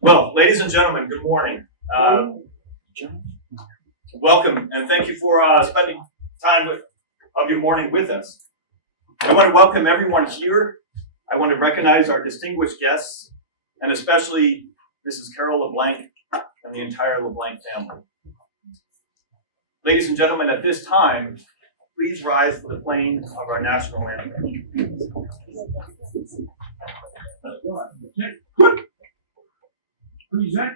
Well, ladies and gentlemen, good morning. Welcome, and thank you for spending time of your morning with us. I want to welcome everyone here. I want to recognize our distinguished guests, and especially Mrs. Carol LeBlanc and the entire LeBlanc family. Ladies and gentlemen, at this time, please rise for the playing of our national anthem. Present.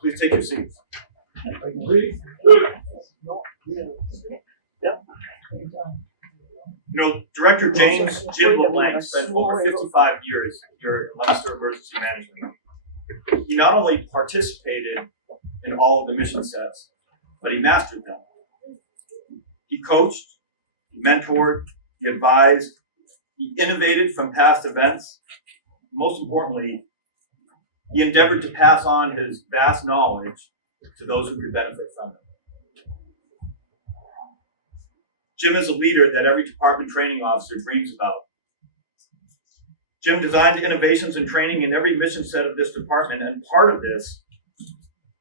Please take your seats. Director Jim LeBlanc spent over 55 years here at Leominster Emergency Management. He not only participated in all of the mission sets, but he mastered them. He coached, he mentored, he advised, he innovated from past events. Most importantly, he endeavored to pass on his vast knowledge to those who could benefit from it. Jim is a leader that every department training officer dreams about. Jim designed innovations and training in every mission set of this department, and part of this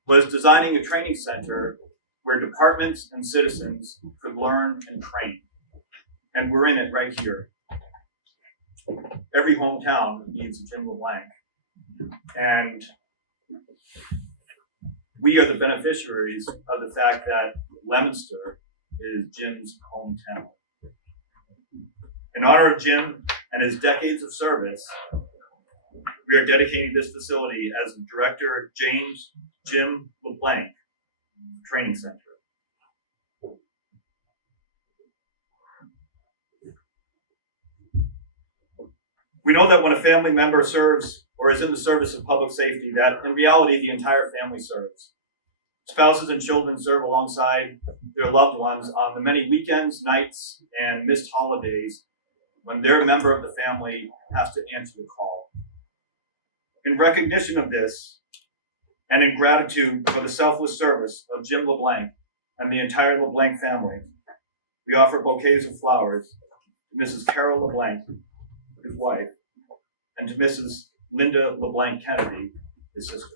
was designing a training center where departments and citizens could learn and train. And we're in it right here. Every hometown needs a Jim LeBlanc. And we are the beneficiaries of the fact that Leominster is Jim's hometown. In honor of Jim and his decades of service, we are dedicating this facility as Director Jim LeBlanc Training Center. We know that when a family member serves or is in the service of public safety, that in reality the entire family serves. Spouses and children serve alongside their loved ones on the many weekends, nights, and missed holidays when their member of the family has to answer the call. In recognition of this, and in gratitude for the selfless service of Jim LeBlanc and the entire LeBlanc family, we offer bouquets of flowers to Mrs. Carol LeBlanc, his wife, and to Mrs. Linda LeBlanc Kennedy, his sister.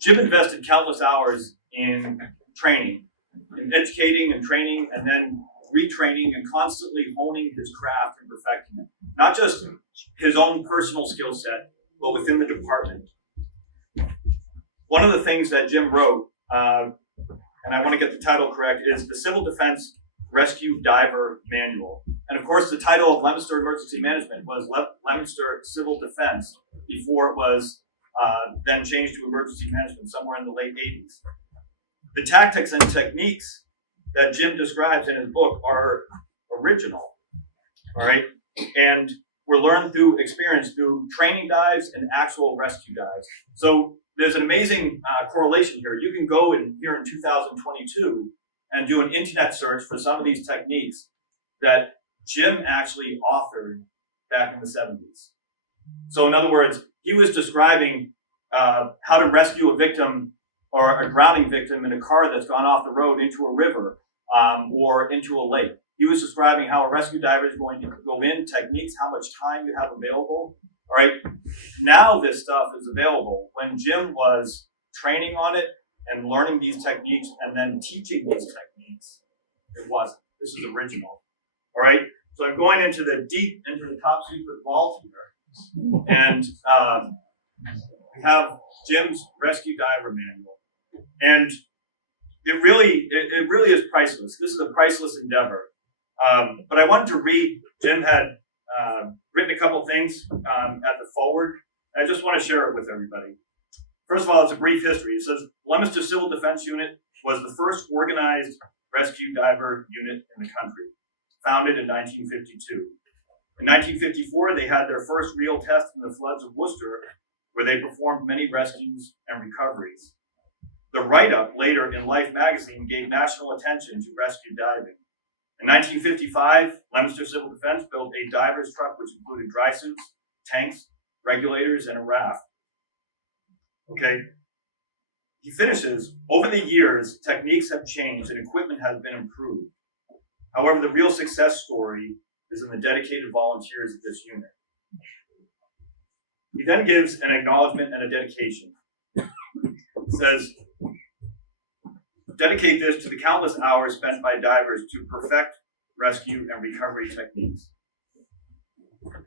Jim invested countless hours in training, in educating and training, and then retraining and constantly honing his craft and perfecting it. Not just his own personal skill set, but within the department. One of the things that Jim wrote, and I want to get the title correct, is the Civil Defense Rescue Diver Manual. And of course, the title of Leominster Emergency Management was Leominster Civil Defense before it was then changed to emergency management somewhere in the late 80s. The tactics and techniques that Jim describes in his book are original, all right? And were learned through experience, through training dives and actual rescue dives. So there's an amazing correlation here. You can go in here in 2022 and do an internet search for some of these techniques that Jim actually authored back in the 70s. So in other words, he was describing how to rescue a victim or a drowning victim in a car that's gone off the road into a river or into a lake. He was describing how a rescue diver is going to go in, techniques, how much time you have available. All right, now this stuff is available. When Jim was training on it and learning these techniques and then teaching these techniques, it wasn't. This is original. All right, so I'm going into the top secret vault here, and we have Jim's rescue diver manual, and it really is priceless. This is a priceless endeavor. But I wanted to read. Jim had written a couple things at the forward. I just want to share it with everybody. First of all, it's a brief history. It says Leominster Civil Defense Unit was the first organized rescue diver unit in the country, founded in 1952. In 1954, they had their first real test in the floods of Worcester, where they performed many rescues and recoveries. The write-up later in Life magazine gave national attention to rescue diving. In 1955, Leominster Civil Defense built a diver's truck which included dry suits, tanks, regulators, and a raft. Okay. He finishes, over the years, techniques have changed and equipment has been improved. However, the real success story is in the dedicated volunteers of this unit. He then gives an acknowledgement and a dedication. He says, dedicate this to the countless hours spent by divers to perfect rescue and recovery techniques.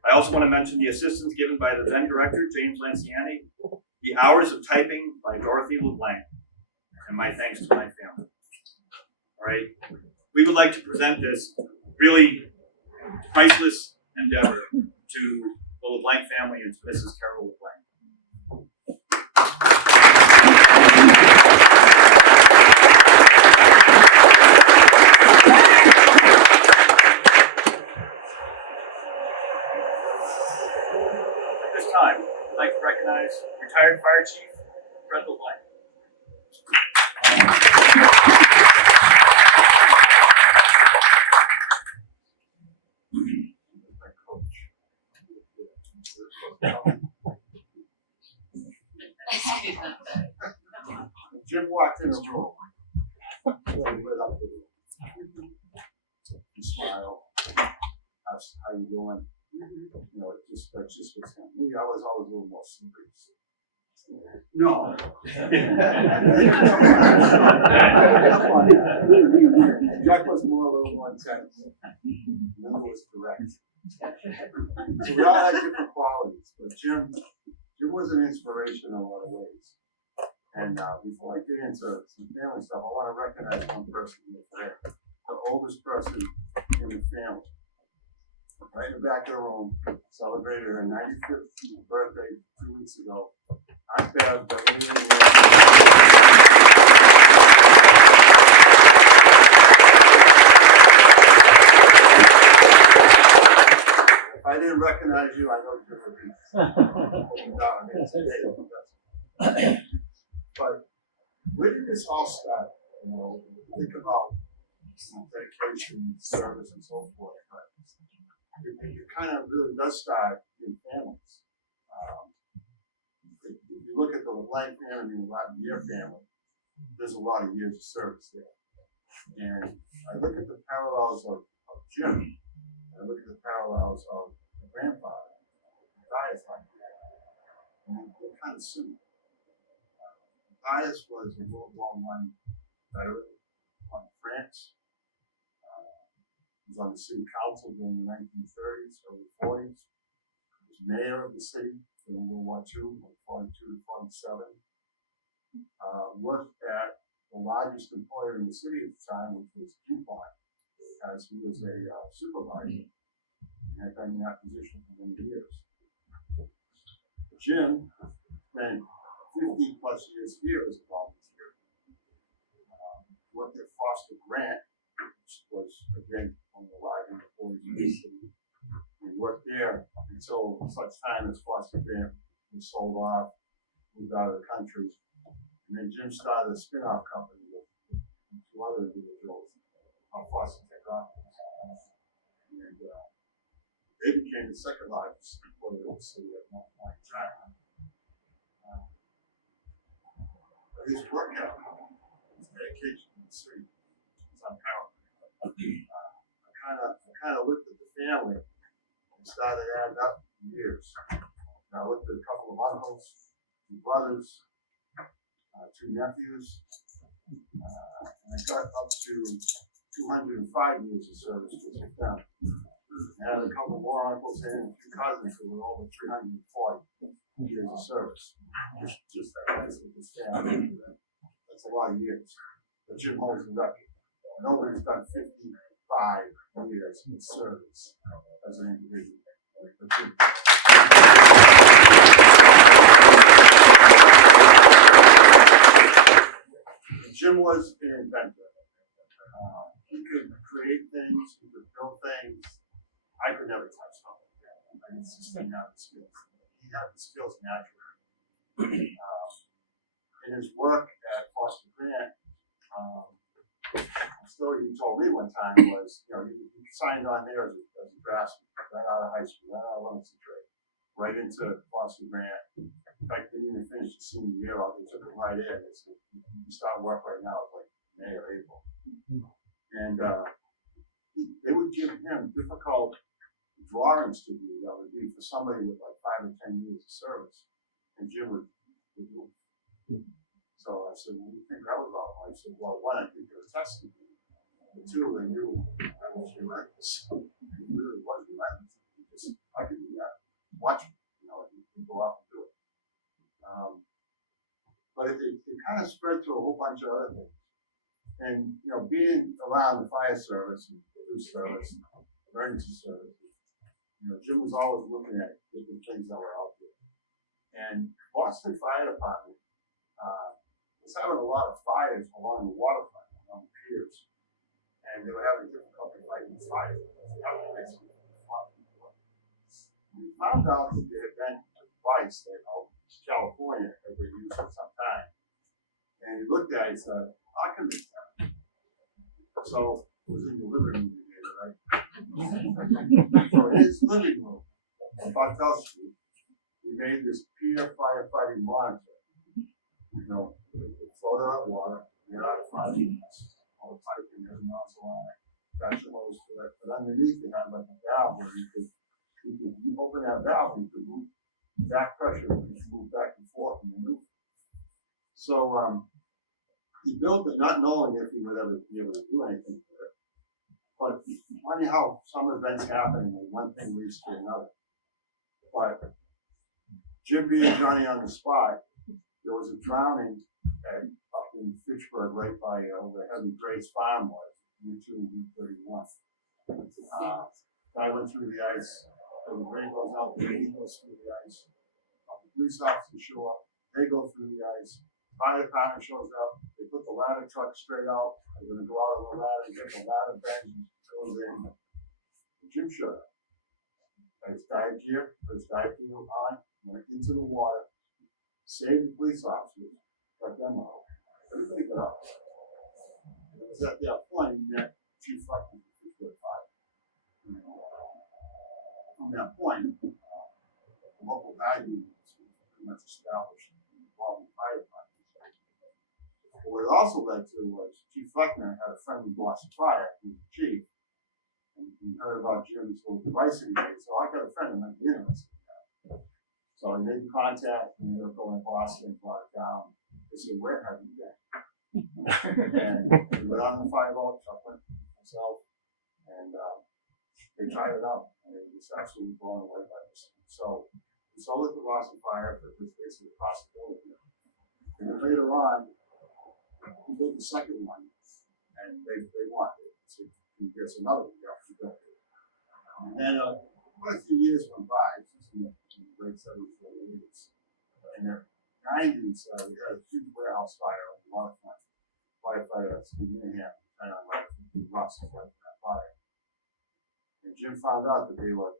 I also want to mention the assistance given by the then director, James Lanciani, the hours of typing by Dorothy LeBlanc, and my thanks to my family. All right, we would like to present this really priceless endeavor to the LeBlanc family and to Mrs. Carol LeBlanc. At this time, I'd like to recognize retired Fire Chief Fred LeBlanc. Jim walked in the room. He lit up with it. He smiled. Asked, how you doing? You know, it just was him. Me, I was always a little more serious. No. Jack was a little more intense. Never was direct. So we all had different qualities, but Jim was an inspiration in a lot of ways. And before I get into some family stuff, I want to recognize one person here today, the oldest person in the family. Right in the back of the room, celebrated her 95th birthday 2 weeks ago. Aunt Bev, if I didn't recognize you, I know you're a piece. But where did this all start? You know, think about dedication, service, and so forth. But it kind of really does start in families. If you look at the LeBlanc family and your family, there's a lot of years of service there. And I look at the parallels of Jim, and I look at the parallels of my grandfather, Matthias, and they're kind of similar. Matthias was a World War I veteran from France. He was on the city council during the 1930s, early 40s. He was mayor of the city during World War II, from 42 to 47. Worked at the largest employer in the city at the time, which was DuPont, as he was a supervisor and had been in that position for many years. Jim spent 50 plus years here as a volunteer. Worked at Foster Grant, which was, again, one of the largest employers in the city, in he worked there until such time as Foster Grant was sold off, moved out of the country. And then Jim started a spin-off company with two other individuals, Foster Technologies. And they became the second largest employer in the city at one point in time. But his work ethic, his dedication to the city is unparalleled. I kind of looked at the family and started adding up the years. And I looked at a couple of uncles, two brothers, two nephews, and I got up to 205 years of service with them. I had a couple more uncles and a few cousins who were over 340 years of service. Just that nice with this family. That's a lot of years. But Jim holds the record. Nobody's done 55 years in service as an individual. Jim was an inventor. He could create things, he could build things. I could never touch something. I just didn't have the skills. He had the skills naturally. In his work at Foster Grant, the story he told me one time was, he signed on there as a draftsman, right out of high school, right out of Lemonster Trade, right into Foster Grant. In fact, didn't even finish the senior year out. They took him right in. They said, you start work right now, it's like May or April. And they would give him difficult drawings to do that would be for somebody with like 5 or 10 years of service. And Jim would do it. So I said, what do you think that was about? I said, well, one, I think they were testing me. And two, they knew I was relentless. He really was relentless. I could do that. Watch me, and go out and do it. But it kind of spread to a whole bunch of other things. And, being around the fire service and police service, emergency service, Jim was always looking at different things that were out there. And Boston Fire Department was having a lot of fires along the waterfront, along the piers. And they were having difficulty fighting fires. We found out that there had been a device that California had been used for some time. And he looked at it and said, I can make that. So it was in the living room, right? So in his living room, on Bartel Street, he made this pier firefighting monitor. It floated on water, get out of fire, all the piping, there's a nozzle on it, attach a hose to it. But underneath it had like a valve where you could open that valve and you could move back pressure, you could move back and forth and move. So he built it not knowing if he would ever be able to do anything with it. But funny how some events happen and one thing leads to another. But Jim being Johnny on the spot, there was a drowning up in Fitchburg right by where Heavy Grace Farm was, U2 and U31. Guy went through the ice, the rain goes out there, he goes through the ice. The police officers show up, they go through the ice. Fire department shows up, they put the ladder truck straight out, they're going to go out of the ladder, get the ladder bends, goes in. Jim showed up. Got his dive gear, put his dive gear on, went into the water, saved the police officers, got them out. Everybody got up. It was at that point he met Chief Fucking Fitchburg Fire. From that point, the local value was pretty much established involving the fire department. What it also led to was Chief Fleckner had a friend with Boston Fire, who was the chief, and he heard about Jim's little device that he made, so I got a friend that might be interested in that. So he made contact, and they were going to Boston, brought it down. They said, where have you been? And we went on the fireboat, I went myself, and they tried it out, and it was absolutely blown away by this. So we sold it to Boston Fire, but it was basically a possibility. And then later on, we built the second one, and they wanted it. So there's another one we actually built. And then quite a few years went by, since in the late 70s, early 80s. In the 90s, we had a huge warehouse fire on the waterfront. Firefighter Steve Minahan, and I lost his life in that fire. And Jim found out that they were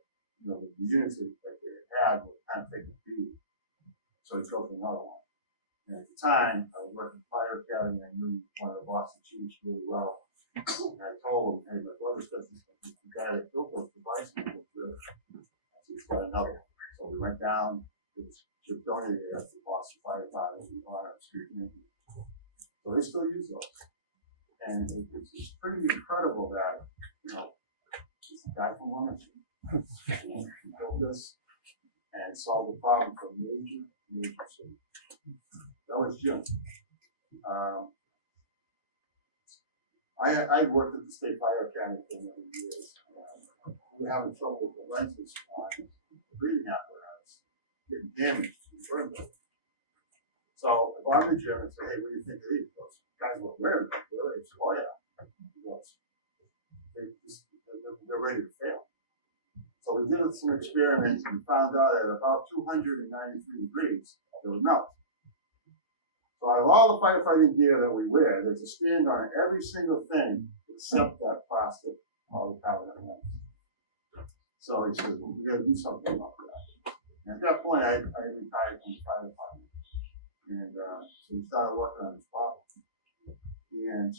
the units that they had were kind of taking a beat. So he built another one. And at the time, I was working Fire Academy, and I knew one of the Boston chiefs really well. And I told him, hey, my brother says the guy that built those devices was good. So he's got another one. So we went down, it was donated at the Boston Fire Department, we bought it, so they still use those. And it's pretty incredible that, this guy from Wilmington built this and solved the problem for major city. That was Jim. I worked at the State Fire Academy for many years. We were having trouble with the lenses on the breathing apparatus getting damaged and burned. So I brought him to Jim and said, hey, what do you think of these? He goes, guys were wearing them. He said, oh yeah. He goes, they're ready to fail. So we did some experiments and found out at about 293 degrees, they would melt. So out of all the firefighting gear that we wear, there's a stand on every single thing except that plastic polycarbonate lens. So he says, well, we got to do something about that. And at that point, I retired from the fire department. And so we started working on this problem. And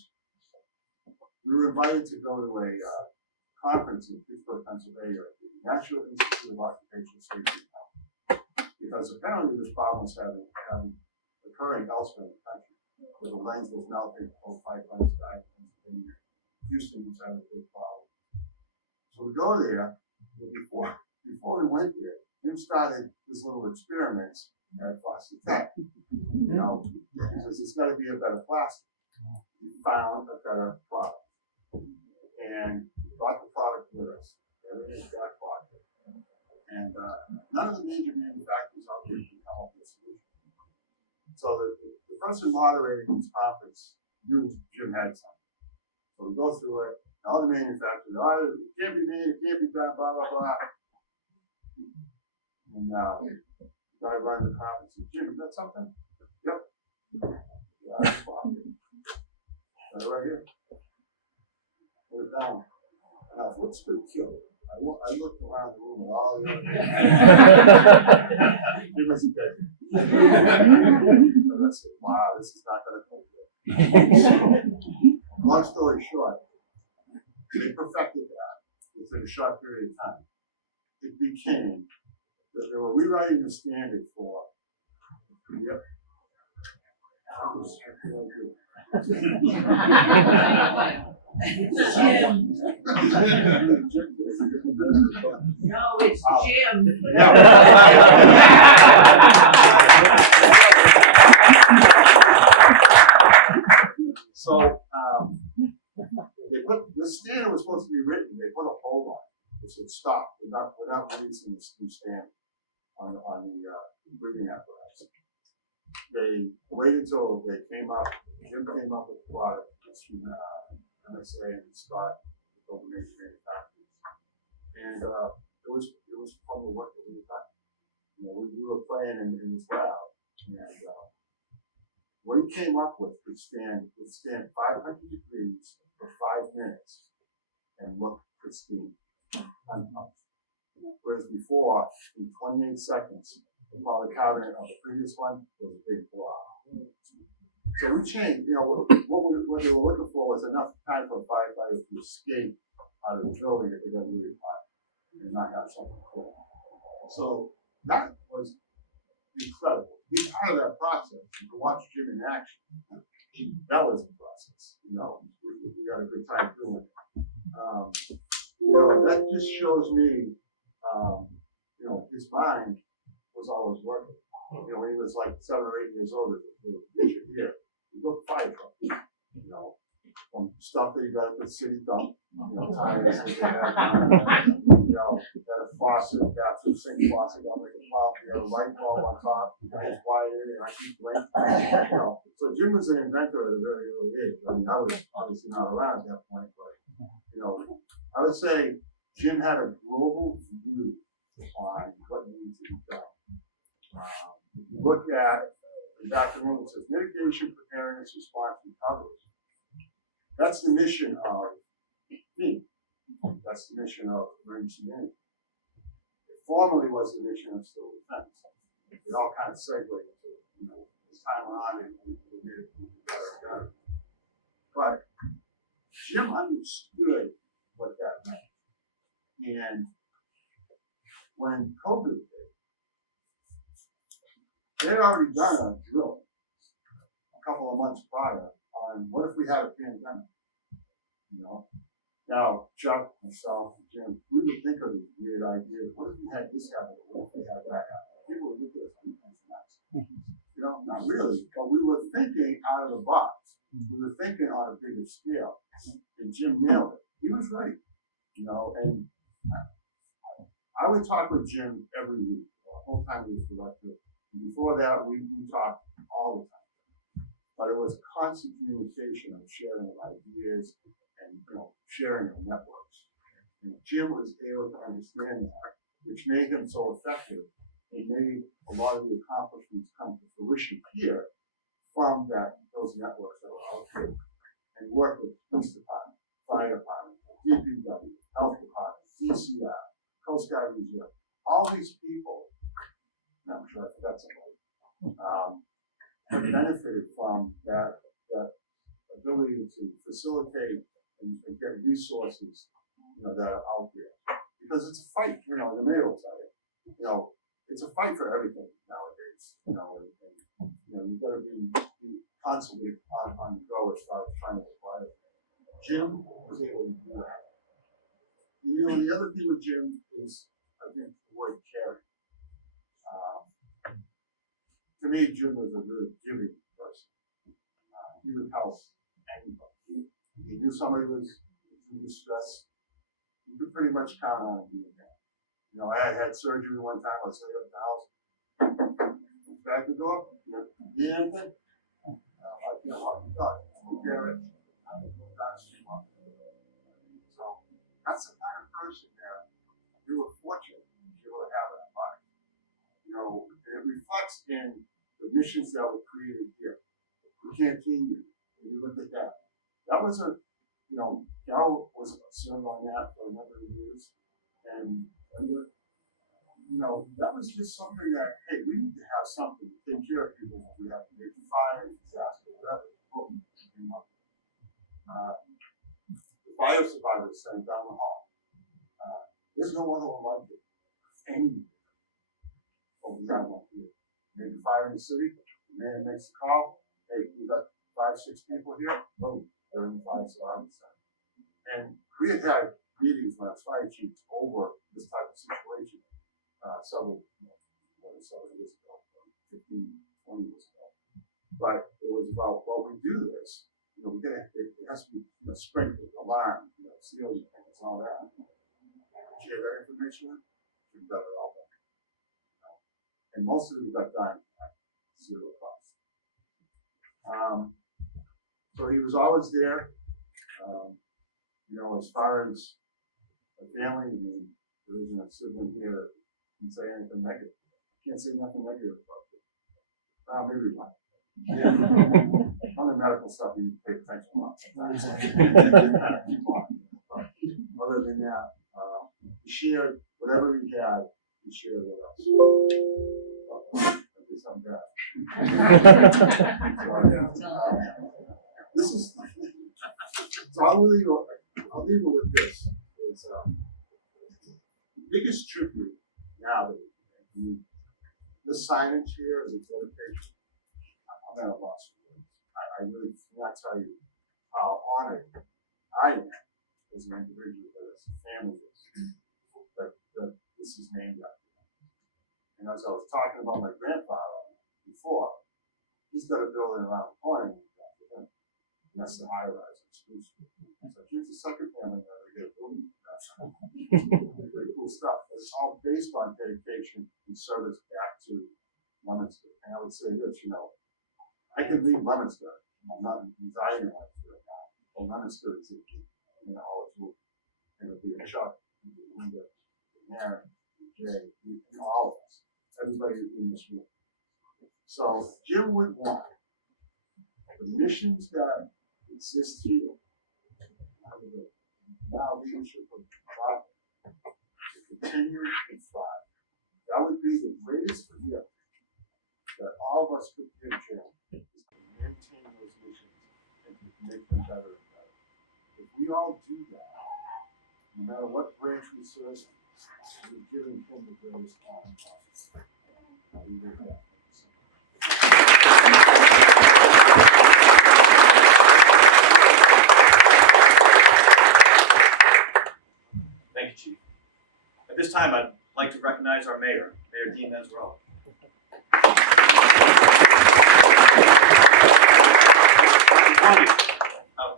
we were invited to go to a conference in Pittsburgh, Pennsylvania, at the National Institute of Occupational Safety, because apparently this problem was occurring elsewhere in the country, where the lens was melting, whole pipelines died in Pennsylvania. Houston was having a big problem. So we go there, but before we went there, Jim started this little experiments at Boston Tech. He says it's got to be a better plastic. He found a better product. And brought the product with us. Everything got bought. And none of the major manufacturers out there can come up with a solution. So the person moderating this conference knew Jim had something. So we go through it. All the manufacturers, it can't be made, it can't be done, blah, blah, blah. And the guy running the conference said, Jim, you got something? Yep. Yeah, I just bought it. Right here. Put it down. Now, what's good kill? I looked around the room at all the other Jim was dead. And I said, wow, this is not going to go good. Long story short, they perfected that within a short period of time. It became that they were rewriting the standard for, yep. Jim. No, it's Jim. So they put the standard was supposed to be written. They put a hold on it. They said stop. We're not releasing this new standard on the breathing apparatus. They waited until they came up. Jim came up with the product. MSA and Scott, over major manufacturers, and it was fun to work with the time. We were playing in this lab, and what he came up with would stand 500 degrees for 5 minutes and look pristine, untouched. Whereas before, in 28 seconds, the polycarbonate of the previous one was a big blob. So we changed, what they were looking for was enough time for firefighters to escape out of the building if they got really hot and not have something cool. So that was incredible. Be part of that process. You can watch Jim in action. That was the process. We got a good time doing it. That just shows me, his mind was always working. When he was like 7 or 8 years old, as a picture here, he built a fire truck. From stuff that he got at the city dump, tires that they had, got a faucet, bathroom sink faucet, got like a pump, a light bulb on top, it's wired, and I keep blinking. So Jim was an inventor at a very early age. I mean, I was obviously not around at that point, but I would say Jim had a global view on what needed to be done. If you look at the document, it says mitigation, preparedness, response, recovery. That's the mission of FEMA. That's the mission of emergency management. formerly was the mission of civil defense. It all kind of segued into, this time on and we did better. But Jim understood what that meant. And when COVID hit, they had already done a drill a couple of months prior on what if we had a pandemic, Now, Chuck, myself, and Jim, we would think of these weird ideas. What if we had this happen? What if we had that happen? People would look at us and think nuts. Not really, but we were thinking out of the box. We were thinking on a bigger scale. And Jim nailed it. He was right, and I would talk with Jim every week, the whole time he was director. And before that, we talked all the time. But it was constant communication of sharing of ideas and sharing of networks. Jim was able to understand that, which made him so effective. He made a lot of the accomplishments come to fruition here from those networks that were out here, and worked with police department, fire department, DPW, health department, DCR, Coast Guard Reserve, all these people. I'm sure I forgot somebody. Have benefited from that ability to facilitate and get resources, that are out there. Because it's a fight, the mayor will tell you. It's a fight for everything nowadays. You've got to be constantly on the go as far as trying to apply it. Jim was able to do that. The other thing with Jim is, I think, the word caring. To me, Jim was a really giving person. He would help anybody. He knew somebody was in distress. You could pretty much count on him being there. I had surgery one time. I was sitting at the house. Back the door. Need anything? I can't walk the dog. I'm care of it. I'm going to go down the street. So that's the kind of person that we were fortunate to be able to have in our life. And it reflects in the missions that were created here. The canteen, when you look at that, that was Gal was served on that for a number of years, and that was just something that, hey, we need to have something to take care of people when we have to make fire, disaster, whatever. The fire survivors sent down the hall. There's no other one like it. But we got one here. Maybe fire in the city, the man makes the call. Hey, we got 5, 6 people here. Boom, they're in the fire survivors center. And we had meetings with our fire chiefs over this type of situation several years ago, 15, 20 years ago. But it was about, well, we do this, it has to be sprinkled, alarm, ceiling things, all that. Share that information with, we've done it all done. And most of it got done at zero cost. So he was always there. As far as a family, there isn't a sibling here that can say anything negative. Can't say nothing negative about it. Maybe one. Yeah. On the medical stuff, you pay attention a lot. But other than that, he shared whatever he had, he shared with us. Something bad. This is. So I'll leave it with this. It's the biggest tribute now that this signage here is a dedication. I'm at a loss for words. I really cannot tell you how honored I am as an individual, that as a family, that this is named after me. And as I was talking about my grandfather before, he's got a building around the corner named after him. And that's the high rise exclusive. So here's the second family that I get a building. That's really cool stuff. But it's all based on dedication and service back to Leominster. And I would say this, I can leave Leominster. I'm not residing in Leominster right now. But Leominster is a key. It'll be a Chuck, Linda, Aaron, Jay, all of us. Everybody in this room. So Jim would want the missions that exist here under the now leadership of God to continue to thrive. That would be the greatest gift that all of us could give Jim, is to maintain those missions and to make them better and better. If we all do that, no matter what branch we serve in, we're giving him the greatest honor possible. I'll leave it at that. Thank you, Chief. At this time, I'd like to recognize our mayor, Mayor Dean Mesrell.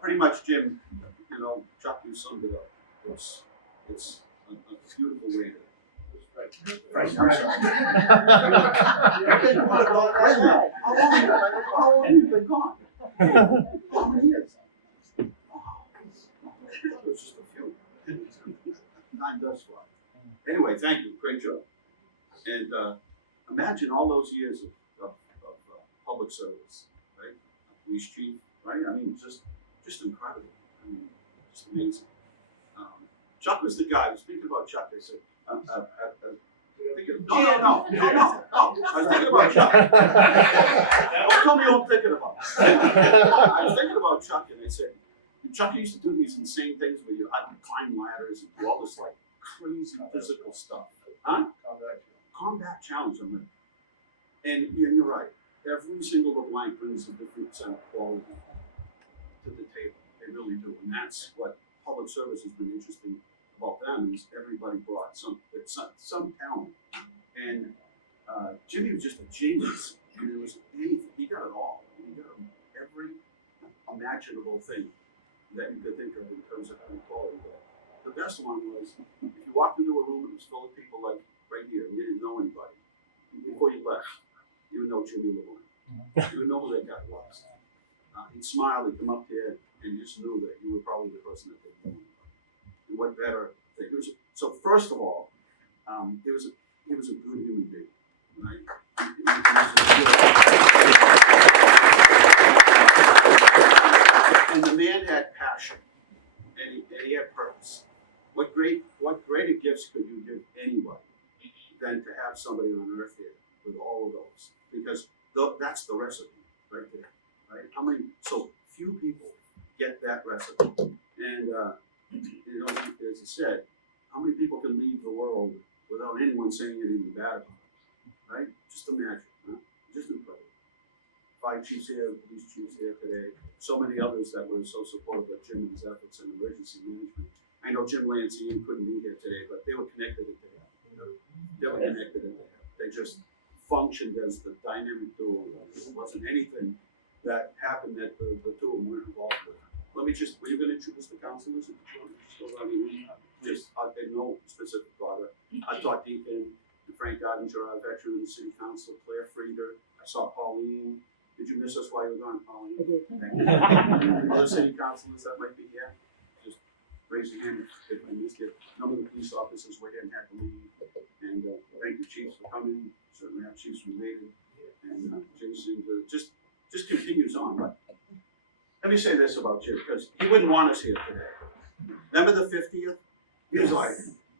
Pretty much, Jim, you know, Chuck, you summed it up. It's a beautiful way to. Right. I'm sorry. How long have you been gone? How many years? It's just a few. Time does fly. Anyway, thank you. Great job. And imagine all those years of public service, right? Police chief, right? I mean, just incredible. I mean, just amazing. Chuck was the guy. Speaking about Chuck, I said, no. I was thinking about Chuck. Don't tell me what I'm thinking about. I was thinking about Chuck, and I said, Chuck used to do these insane things where you had to climb ladders and do all this like crazy physical stuff. Huh? Combat challenge. And you're right. Every single LeBlanc brings a different set of quality to the table. They really do. And that's what public service has been interesting about them, is everybody brought some talent. And Jimmy was just a genius. And there was anything. He got it all. He got every imaginable thing that you could think of in terms of quality. The best one was, if you walked into a room that was full of people like right here, and you didn't know anybody, before you left, you would know Jimmy LeBlanc. You would know who that guy was. He'd smile, he'd come up here, and you just knew that you were probably the person that they knew. And what better thing? So first of all, he was a good human being, right? And the man had passion, and he had purpose. What greater gifts could you give anybody than to have somebody on earth here with all of those? Because that's the recipe right there, right? So few people get that recipe. And, you know, as I said, how many people can leave the world without anyone saying anything bad about it, right? Just imagine, huh? Just incredible. 5 chiefs here, police chiefs here today, so many others that were so supportive of Jim and his efforts in emergency management. I know Jim Lancey couldn't be here today, but they were connected at the hip. They were connected at the hip. They just functioned as the dynamic duo. It wasn't anything that happened that the two of them weren't involved with. Were you going to introduce the councilors? Just, in no specific order. I thought Deacon, Frank Gardner, our veteran of the city council, Claire Frieder. I saw Pauline. Did you miss us while you were gone, Pauline? I did. Thank you. Other city councilors that might be here, just raise your hand if I missed it. None of the police officers were here and had to leave. And thank you, chiefs, for coming. Certainly have chiefs related. And Jason just continues on. But let me say this about Jim, because he wouldn't want us here today. Remember the 50th? He was like,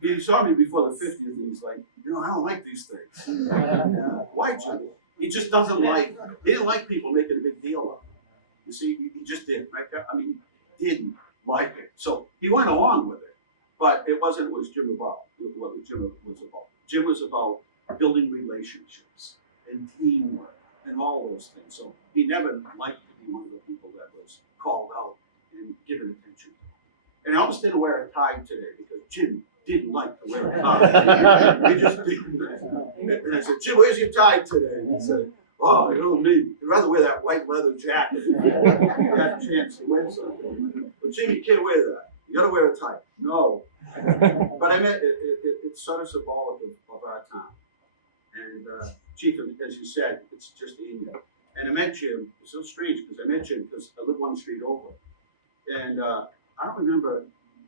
he saw me before the 50th, and he's like, you know, I don't like these things. Why, Jimmy? He just doesn't like, he didn't like people making a big deal of it. You see, he just didn't, right? I mean, he didn't like it. So he went along with it, but it wasn't what Jim about, what Jim was about. Jim was about building relationships and teamwork and all those things. So he never liked to be one of the people that was called out and given attention to. And I almost didn't wear a tie today because Jim didn't like to wear a tie. He just didn't. And I said, Jim, where's your tie today? And he said, oh, you don't need. You'd rather wear that white leather jacket if you had a chance to wear something. But Jim, you can't wear that. You gotta wear a tie. No. But I meant it's sort of symbolic of our time. And Chief, as you said, it's just in you. And I met Jim. It's so strange because I met Jim because I live one street over. And I don't remember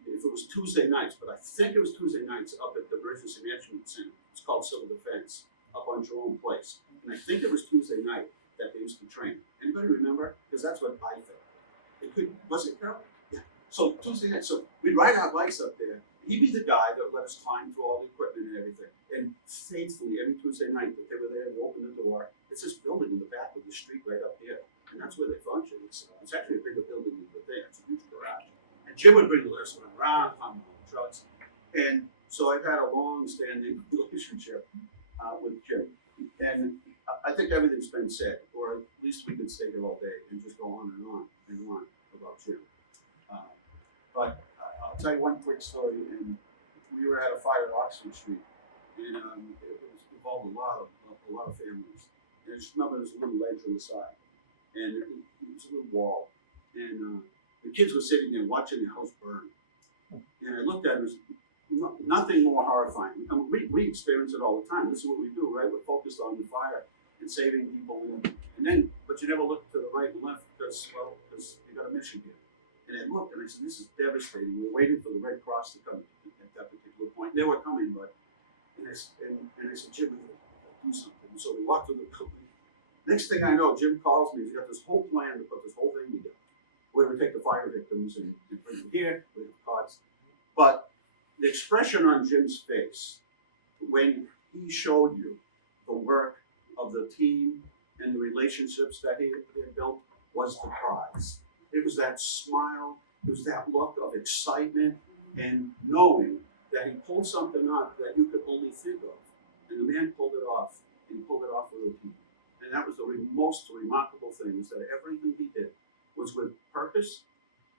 if it was Tuesday nights, but I think it was Tuesday nights up at the Emergency Management Center. It's called Civil Defense up on Jerome Place. And I think it was Tuesday night that they used to train. Anybody remember? Because that's what I think. Was it Carol? Yeah. So Tuesday night, so we'd ride our bikes up there, He'd be the guy that let us climb through all the equipment and everything. And faithfully, every Tuesday night that they were there, they opened the door. It's this building in the back of the street right up here. And that's where they function. It's actually a bigger building than the thing. It's a huge garage. And Jim would bring the list around, on trucks. And so I've had a long-standing relationship with Jim. And I think everything's been said, or at least we could stay here all day and just go on and on and on about Jim. But I'll tell you one quick story. And we were at a fire at Oxford Street, and it involved a lot of families. And I just remember there's a little ledge on the side, and it was a little wall, and the kids were sitting there watching the house burn. And I looked at it, nothing more horrifying. And we experience it all the time. This is what we do, right? We're focused on the fire and saving people, and then, but you never look to the right and left because you got a mission here. And I looked and I said, this is devastating. We're waiting for the Red Cross to come at that particular point. They were coming, but, and I said, Jim, we gotta do something. And so we walked through the building. Next thing I know, Jim calls me. He's got this whole plan to put this whole thing together. Where we take the fire victims and bring them here, we have cots. But the expression on Jim's face when he showed you the work of the team and the relationships that he had built was the prize. It was that smile, it was that look of excitement and knowing that he pulled something off that you could only think of. And the man pulled it off, and he pulled it off with a team. And that was the most remarkable thing, is that everything he did was with purpose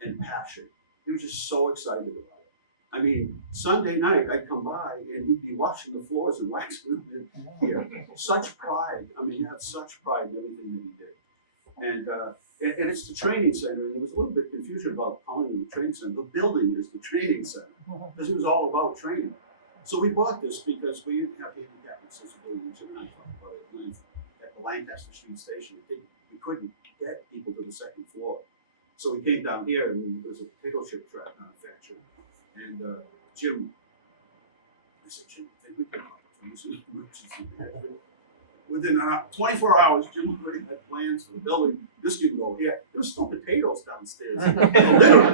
and passion. He was just so excited about it. I mean, Sunday night I'd come by and he'd be washing the floors and waxing them here. Such pride. I mean, he had such pride in everything that he did. And it's the training center, and there was a little bit of confusion about calling it the training center. The building is the training center, because it was all about training. So we bought this because we didn't have handicap accessibility, which I talked about it at the Lancaster Street Station. We couldn't get people to the second floor. So we came down here, and there was a potato chip factory. And Jim, I said, Jim, I think we can this is an emergency management. Within 24 hours, Jim already had plans for the building. This can go here. There was still potatoes downstairs. Literally.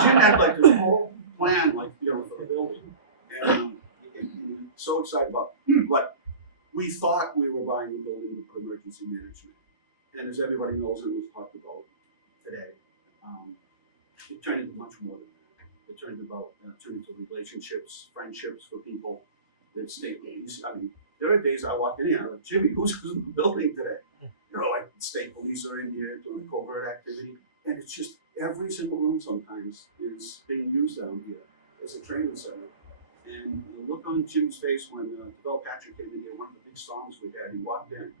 Jim had like this whole plan, like, for the building. And so excited about it. But we thought we were buying the building to put emergency management. And as everybody knows, and we've talked about today, it turned into much more than that. It turned into relationships, friendships for people that state police. I mean, there are days I walk in here, I'm like, Jimmy, who's in the building today? Like state police are in here doing covert activity. And it's just every single room sometimes is being used down here as a training center. And the look on Jim's face when Bill Patrick came in here, one of the big storms we had, he walked in and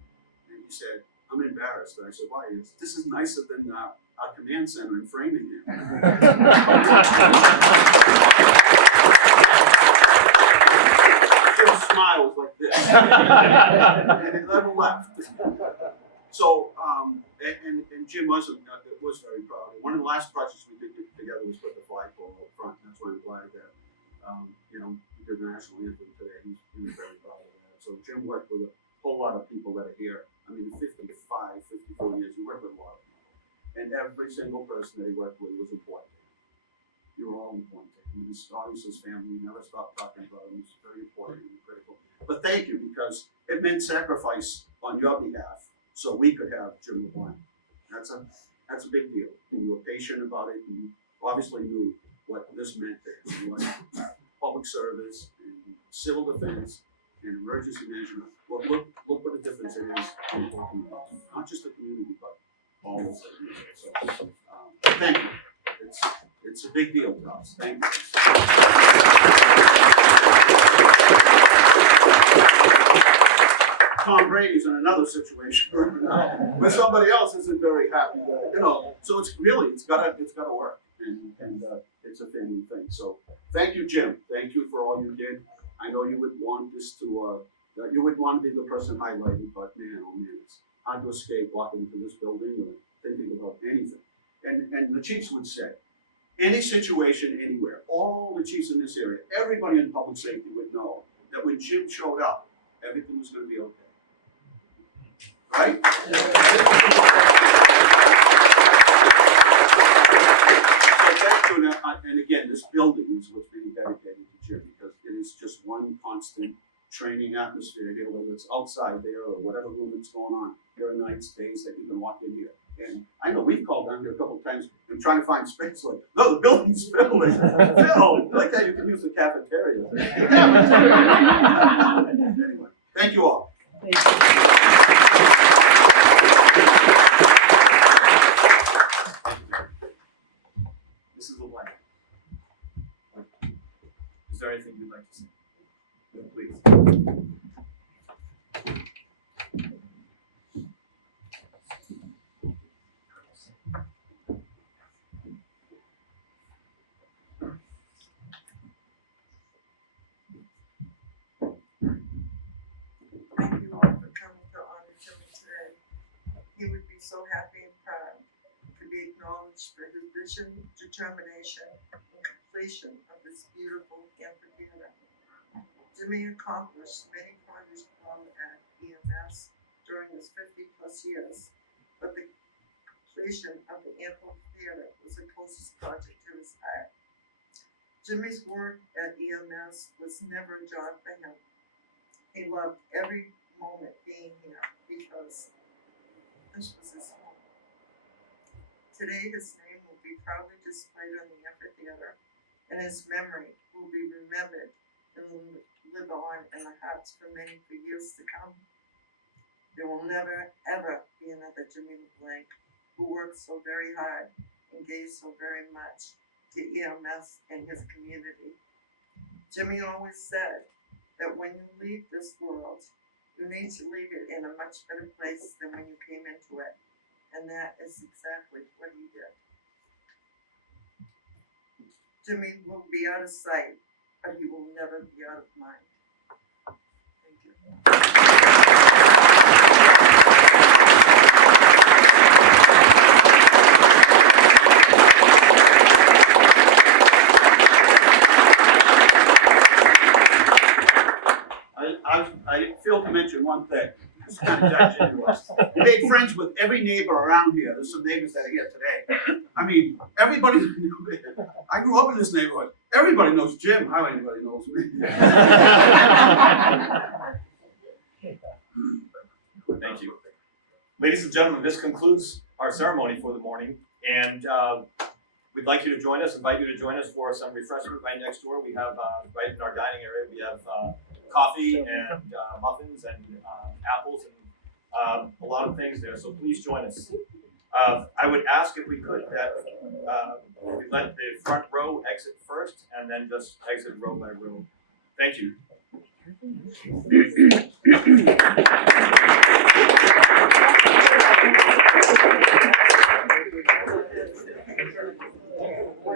he said, I'm embarrassed. And I said, why? This is nicer than our command center in Framingham. Jim's smile was like this. And it never left. So, and Jim was very proud. One of the last projects we did together was put the flagpole up front. That's why I'm glad that, he did the national anthem today. He was very proud of that. So Jim worked with a whole lot of people that are here. I mean, 54 years, he worked with a lot of people. And every single person that he worked with was important. You were all important. And his obviously his family, you never stopped talking about him. It's very important and critical. But thank you, because it meant sacrifice on your behalf so we could have Jim LeBlanc. That's a big deal. And you were patient about it, and you obviously knew what this meant to him, what public service and civil defense and emergency management. Well, look what the difference it is in talking about not just the community, but all of us. So, thank you. It's a big deal to us. Thank you. Tom Brady's in another situation where somebody else isn't very happy. So it's gotta work, and it's a family thing. So thank you, Jim. Thank you for all you did. I know you would want this to you would want to be the person highlighted, but man, oh man, it's hard to escape walking into this building or thinking about anything. And the chiefs would say, any situation anywhere, all the chiefs in this area, everybody in public safety would know that when Jim showed up, everything was going to be okay. Right? So thank you, and again, this building is what's being dedicated constant training atmosphere here, whether it's outside there or whatever room it's going on. There are nights, days that you can walk in here. And I know we've called down here a couple of times and trying to find space, like, no, the building's filled. Filled. Like, yeah, you can use the cafeteria. Anyway, thank you all. Mrs. LeBlanc. Is there anything you'd like to say? Please. Thank you all for coming to honor Jimmy today. He would be so happy and proud to be acknowledged for his vision, determination, and completion of this beautiful amphitheater. Jimmy accomplished many projects at EMS during his 50+ years, but the completion of the amphitheater was the closest project to his heart. Jimmy's work at EMS was never a job for him. He loved every moment being here because this was his home. Today his name will be proudly displayed on the amphitheater, and his memory will be remembered and live on in the hearts for years to come. There will never, ever be another Jimmy LeBlanc who worked so very hard and gave so very much to EMS and his community. Jimmy always said that when you leave this world, you need to leave it in a much better place than when you came into it. And that is exactly what he did. Jimmy will be out of sight, but he will never be out of mind. Thank you. I failed to mention one thing. This kind of Jack Jimmy was. He made friends with every neighbor around here. There's some neighbors that are here today. I mean, everybody knew him. I grew up in this neighborhood. Everybody knows Jim. How anybody knows me? Thank you. Ladies and gentlemen, this concludes our ceremony for the morning, and we'd like you to join us, invite you to join us for some refreshment right next door. We have, right in our dining area, we have coffee and muffins and apples and a lot of things there, so please join us. I would ask if we could that we let the front row exit first and then just exit row by row. Thank you.